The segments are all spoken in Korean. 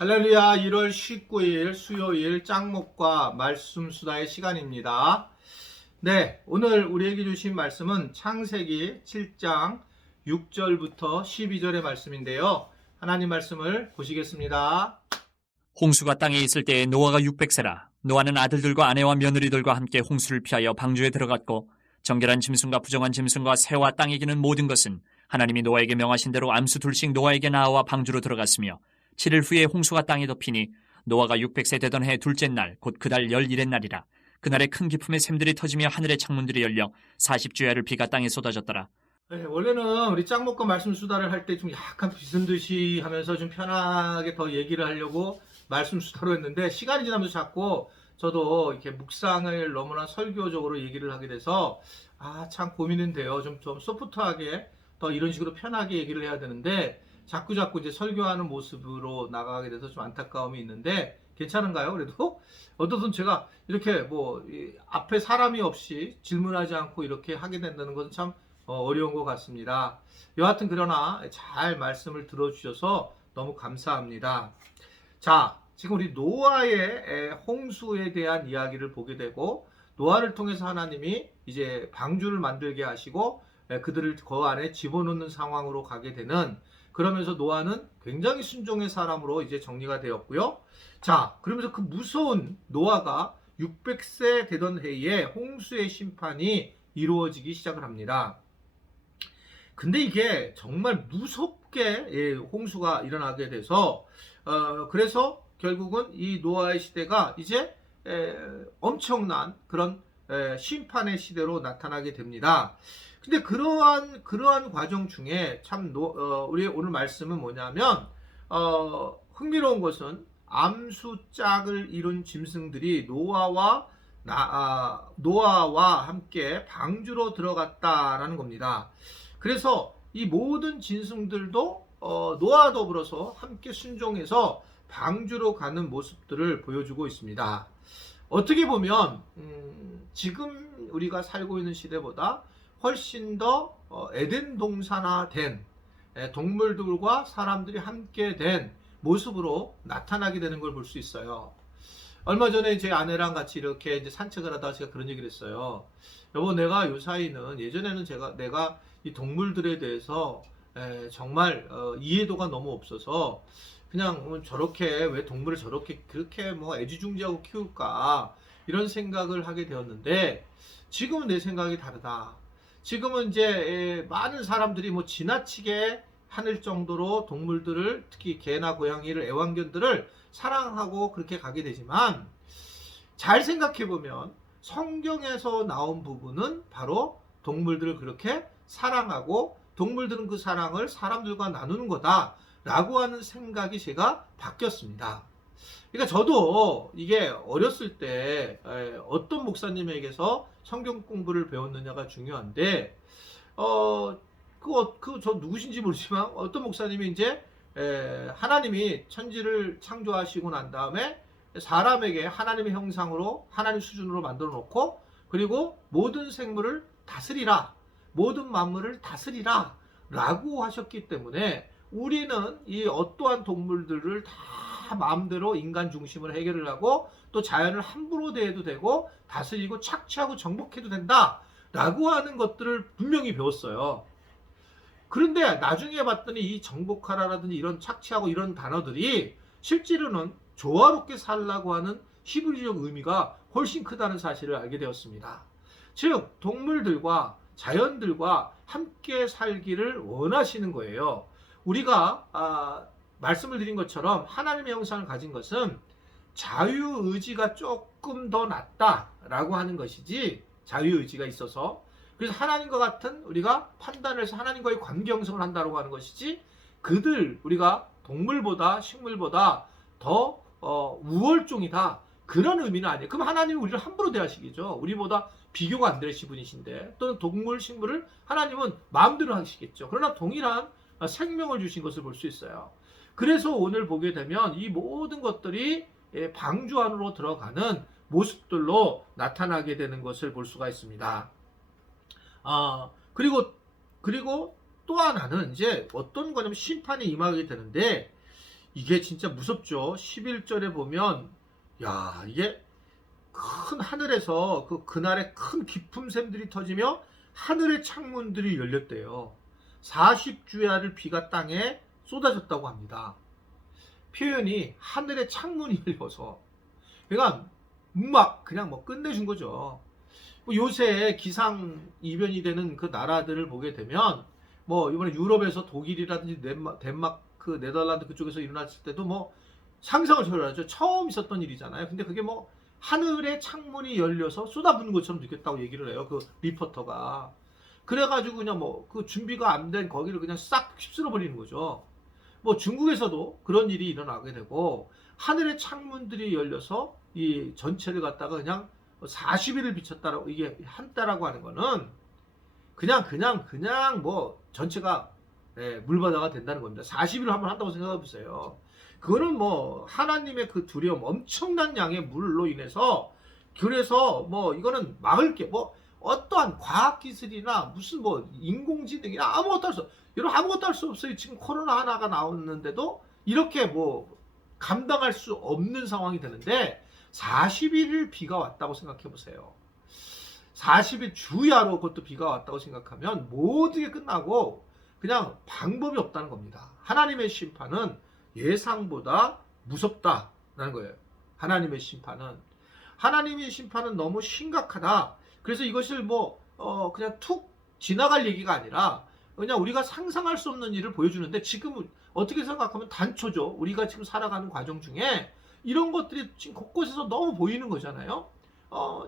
할렐루야. 1월 19일 수요일 짱목과 말씀 수다의 시간입니다. 네, 오늘 우리에게 주신 말씀은 창세기 7장 6절부터 12절의 말씀인데요. 하나님 말씀을 보시겠습니다. 홍수가 땅에 있을 때에 노아가 600세라. 노아는 아들들과 아내와 며느리들과 함께 홍수를 피하여 방주에 들어갔고, 정결한 짐승과 부정한 짐승과 새와 땅에 기는 모든 것은 하나님이 노아에게 명하신 대로 암수 둘씩 노아에게 나아와 방주로 들어갔으며, 7일 후에 홍수가 땅에 덮이니 노아가 600세 되던 해 둘째 날 곧 그달 11의 날이라. 그날에 큰 기품의 샘들이 터지며 하늘의 창문들이 열려 40주야를 비가 땅에 쏟아졌더라. 네, 원래는 우리 짱목과 말씀 수다를 할 때 좀 약간 비슷듯이 하면서 좀 편하게 더 얘기를 하려고 말씀 수다로 했는데, 시간이 지나면서 자꾸 저도 이렇게 묵상을 너무나 설교적으로 얘기를 하게 돼서 참 고민은 돼요. 좀 소프트하게 더 이런 식으로 편하게 얘기를 해야 되는데 자꾸 이제 설교하는 모습으로 나가게 돼서 좀 안타까움이 있는데, 괜찮은가요? 그래도 어떠든 제가 이렇게 앞에 사람이 없이 질문하지 않고 이렇게 하게 된다는 것은 참 어려운 것 같습니다. 여하튼 그러나 잘 말씀을 들어주셔서 너무 감사합니다. 자, 지금 우리 노아의 홍수에 대한 이야기를 보게 되고, 노아를 통해서 하나님이 이제 방주를 만들게 하시고 그들을 그 안에 집어넣는 상황으로 가게 되는, 그러면서 노아는 굉장히 순종의 사람으로 이제 정리가 되었고요. 자, 그러면서 그 무서운 노아가 600세 되던 해에 홍수의 심판이 이루어지기 시작을 합니다. 근데 이게 정말 무섭게 홍수가 일어나게 돼서 그래서 결국은 이 노아의 시대가 이제 엄청난 그런 심판의 시대로 나타나게 됩니다. 근데 그러한 과정 중에 참 우리 오늘 말씀은 뭐냐면, 흥미로운 것은 암수짝을 이룬 짐승들이 노아와 함께 방주로 들어갔다라는 겁니다. 그래서 이 모든 짐승들도 노아와 더불어서 함께 순종해서 방주로 가는 모습들을 보여주고 있습니다. 어떻게 보면 지금 우리가 살고 있는 시대보다 훨씬 더 에덴 동산화된 동물들과 사람들이 함께 된 모습으로 나타나게 되는 걸 볼 수 있어요. 얼마 전에 제 아내랑 같이 이렇게 이제 산책을 하다가 제가 그런 얘기를 했어요. 여보, 내가 요사이는 예전에는 내가 이 동물들에 대해서 정말 이해도가 너무 없어서 그냥 저렇게 왜 동물을 저렇게 그렇게 애지중지하고 키울까 이런 생각을 하게 되었는데, 지금은 내 생각이 다르다. 지금은 이제 많은 사람들이 지나치게 하늘 정도로 동물들을, 특히 개나 고양이를, 애완견들을 사랑하고 그렇게 가게 되지만, 잘 생각해 보면 성경에서 나온 부분은 바로 동물들을 그렇게 사랑하고 동물들은 그 사랑을 사람들과 나누는 거다 라고 하는 생각이 제가 바뀌었습니다. 그러니까 저도 이게 어렸을 때 어떤 목사님에게서 성경 공부를 배웠느냐가 중요한데, 저 누구신지 모르지만 어떤 목사님이 이제 하나님이 천지를 창조하시고 난 다음에 사람에게 하나님의 형상으로, 하나님 수준으로 만들어 놓고, 그리고 모든 생물을 다스리라, 모든 만물을 다스리라 라고 하셨기 때문에 우리는 이 어떠한 동물들을 다 마음대로 인간 중심을 해결을 하고 또 자연을 함부로 대해도 되고 다스리고 착취하고 정복해도 된다 라고 하는 것들을 분명히 배웠어요. 그런데 나중에 봤더니 이 정복하라라든지 이런 착취하고 이런 단어들이 실제로는 조화롭게 살라고 하는 히브리적 의미가 훨씬 크다는 사실을 알게 되었습니다. 즉 동물들과 자연들과 함께 살기를 원하시는 거예요. 우리가 말씀을 드린 것처럼 하나님의 형상을 가진 것은 자유의지가 조금 더 낫다라고 하는 것이지, 자유의지가 있어서, 그래서 하나님과 같은 우리가 판단을 해서 하나님과의 관계 형성을 한다고 하는 것이지, 우리가 동물보다 식물보다 더 우월종이다 그런 의미는 아니에요. 그럼 하나님은 우리를 함부로 대하시겠죠. 우리보다 비교가 안 되신 분이신데, 또는 동물, 식물을 하나님은 마음대로 하시겠죠. 그러나 동일한 생명을 주신 것을 볼 수 있어요. 그래서 오늘 보게 되면 이 모든 것들이 방주 안으로 들어가는 모습들로 나타나게 되는 것을 볼 수가 있습니다. 그리고 또 하나는 이제 어떤 거냐면 심판이 임하게 되는데, 이게 진짜 무섭죠. 11절에 보면 야, 이게 큰 하늘에서 그날에 큰 깊은 샘들이 터지며 하늘의 창문들이 열렸대요. 40주야를 비가 땅에 쏟아졌다고 합니다. 표현이 하늘의 창문이 열려서, 그러니까 막 그냥 뭐 끝내준 거죠. 뭐 요새 기상 이변이 되는 그 나라들을 보게 되면 뭐 이번에 유럽에서 독일이라든지 덴마크, 네덜란드 그쪽에서 일어났을 때도 뭐 상상을 초월하죠. 처음 있었던 일이잖아요. 근데 그게 뭐 하늘의 창문이 열려서 쏟아부는 것처럼 느꼈다고 얘기를 해요. 그 리포터가. 그래가지고 그냥 뭐 그 준비가 안 된 거기를 그냥 싹 휩쓸어 버리는 거죠. 뭐 중국에서도 그런 일이 일어나게 되고 하늘의 창문들이 열려서 이 전체를 갖다가 그냥 40일을 비쳤다라고, 이게 한다라고 하는 거는 그냥 뭐 전체가 물바다가 된다는 겁니다. 40일을 한번 한다고 생각해 보세요. 그거는 뭐 하나님의 그 두려움, 엄청난 양의 물로 인해서, 그래서 뭐 이거는 막을 게 뭐 어떠한 과학 기술이나 무슨 뭐 인공지능이나 아무것도 할 수 없어요. 여러분 아무것도 할 수 없어요. 지금 코로나 하나가 나왔는데도 이렇게 뭐 감당할 수 없는 상황이 되는데 40일을 비가 왔다고 생각해 보세요. 40일 주야로 그것도 비가 왔다고 생각하면 모든 게 끝나고 그냥 방법이 없다는 겁니다. 하나님의 심판은 예상보다 무섭다라는 거예요. 하나님의 심판은 너무 심각하다. 그래서 이것을 뭐 그냥 툭 지나갈 얘기가 아니라 그냥 우리가 상상할 수 없는 일을 보여주는데, 지금 어떻게 생각하면 단초죠. 우리가 지금 살아가는 과정 중에 이런 것들이 지금 곳곳에서 너무 보이는 거잖아요.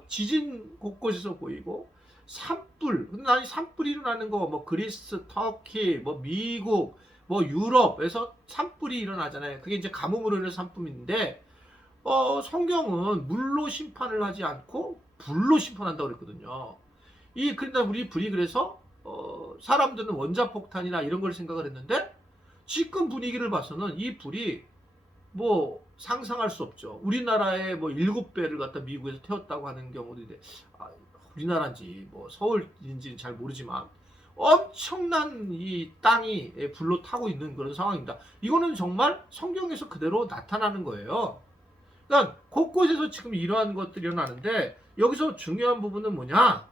지진 곳곳에서 보이고 산불. 근데 나는 산불이 일어나는 거 뭐 그리스, 터키, 뭐 미국, 뭐 유럽에서 산불이 일어나잖아요. 그게 이제 가뭄으로 인한 산불인데 성경은 물로 심판을 하지 않고 불로 심판한다고 그랬거든요. 그러니까 우리 불이, 그래서 사람들은 원자폭탄이나 이런 걸 생각을 했는데 지금 분위기를 봐서는 이 불이 뭐 상상할 수 없죠. 우리나라의 뭐 7배를 갖다 미국에서 태웠다고 하는 경우도 있는데, 우리나라인지 뭐 서울인지는 잘 모르지만 엄청난 이 땅이 불로 타고 있는 그런 상황입니다. 이거는 정말 성경에서 그대로 나타나는 거예요. 그러니까 곳곳에서 지금 이러한 것들이 일어나는데, 여기서 중요한 부분은 뭐냐?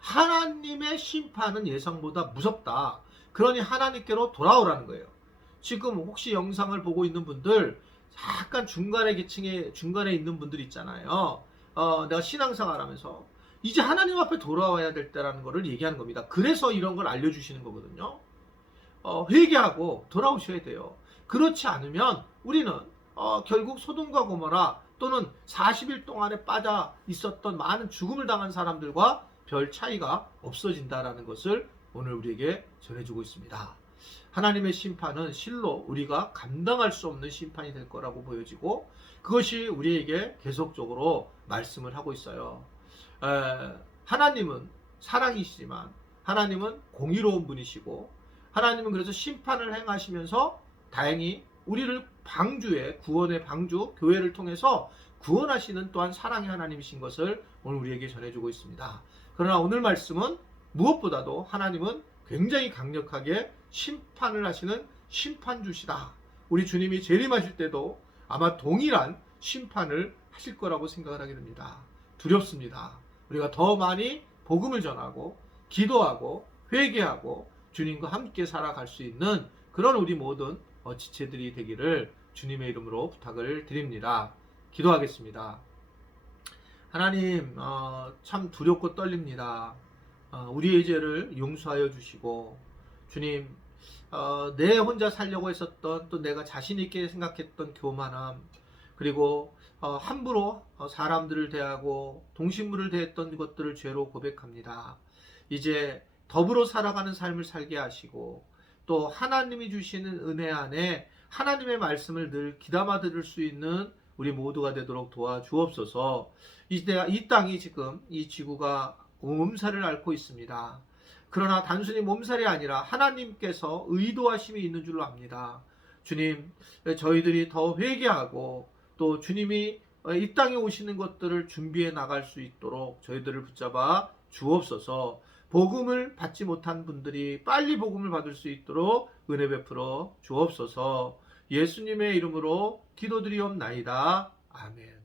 하나님의 심판은 예상보다 무섭다. 그러니 하나님께로 돌아오라는 거예요. 지금 혹시 영상을 보고 있는 분들, 약간 중간에 있는 분들 있잖아요. 내가 신앙생활 하면서 이제 하나님 앞에 돌아와야 될 때라는 거를 얘기하는 겁니다. 그래서 이런 걸 알려주시는 거거든요. 회개하고 돌아오셔야 돼요. 그렇지 않으면 우리는 결국 소돔과 고모라 또는 40일 동안에 빠져 있었던 많은 죽음을 당한 사람들과 별 차이가 없어진다라는 것을 오늘 우리에게 전해주고 있습니다. 하나님의 심판은 실로 우리가 감당할 수 없는 심판이 될 거라고 보여지고, 그것이 우리에게 계속적으로 말씀을 하고 있어요. 하나님은 사랑이시지만 하나님은 공의로운 분이시고, 하나님은 그래서 심판을 행하시면서 다행히 우리를 구원의 방주, 교회를 통해서 구원하시는 또한 사랑의 하나님이신 것을 오늘 우리에게 전해주고 있습니다. 그러나 오늘 말씀은 무엇보다도 하나님은 굉장히 강력하게 심판을 하시는 심판주시다. 우리 주님이 재림하실 때도 아마 동일한 심판을 하실 거라고 생각을 하게 됩니다. 두렵습니다. 우리가 더 많이 복음을 전하고 기도하고 회개하고 주님과 함께 살아갈 수 있는 그런 우리 모든 지체들이 되기를 주님의 이름으로 부탁을 드립니다. 기도하겠습니다. 하나님, 참 두렵고 떨립니다. 우리의 죄를 용서하여 주시고, 주님, 내 혼자 살려고 했었던, 또 내가 자신 있게 생각했던 교만함, 그리고 함부로 사람들을 대하고 동식물을 대했던 것들을 죄로 고백합니다. 이제 더불어 살아가는 삶을 살게 하시고, 또 하나님이 주시는 은혜 안에 하나님의 말씀을 늘 귀담아 들을 수 있는 우리 모두가 되도록 도와주옵소서. 이 땅이 지금, 이 지구가 몸살을 앓고 있습니다. 그러나 단순히 몸살이 아니라 하나님께서 의도하심이 있는 줄로 압니다. 주님, 저희들이 더 회개하고 또 주님이 이 땅에 오시는 것들을 준비해 나갈 수 있도록 저희들을 붙잡아 주옵소서. 복음을 받지 못한 분들이 빨리 복음을 받을 수 있도록 은혜 베풀어 주옵소서. 예수님의 이름으로 기도드리옵나이다. 아멘.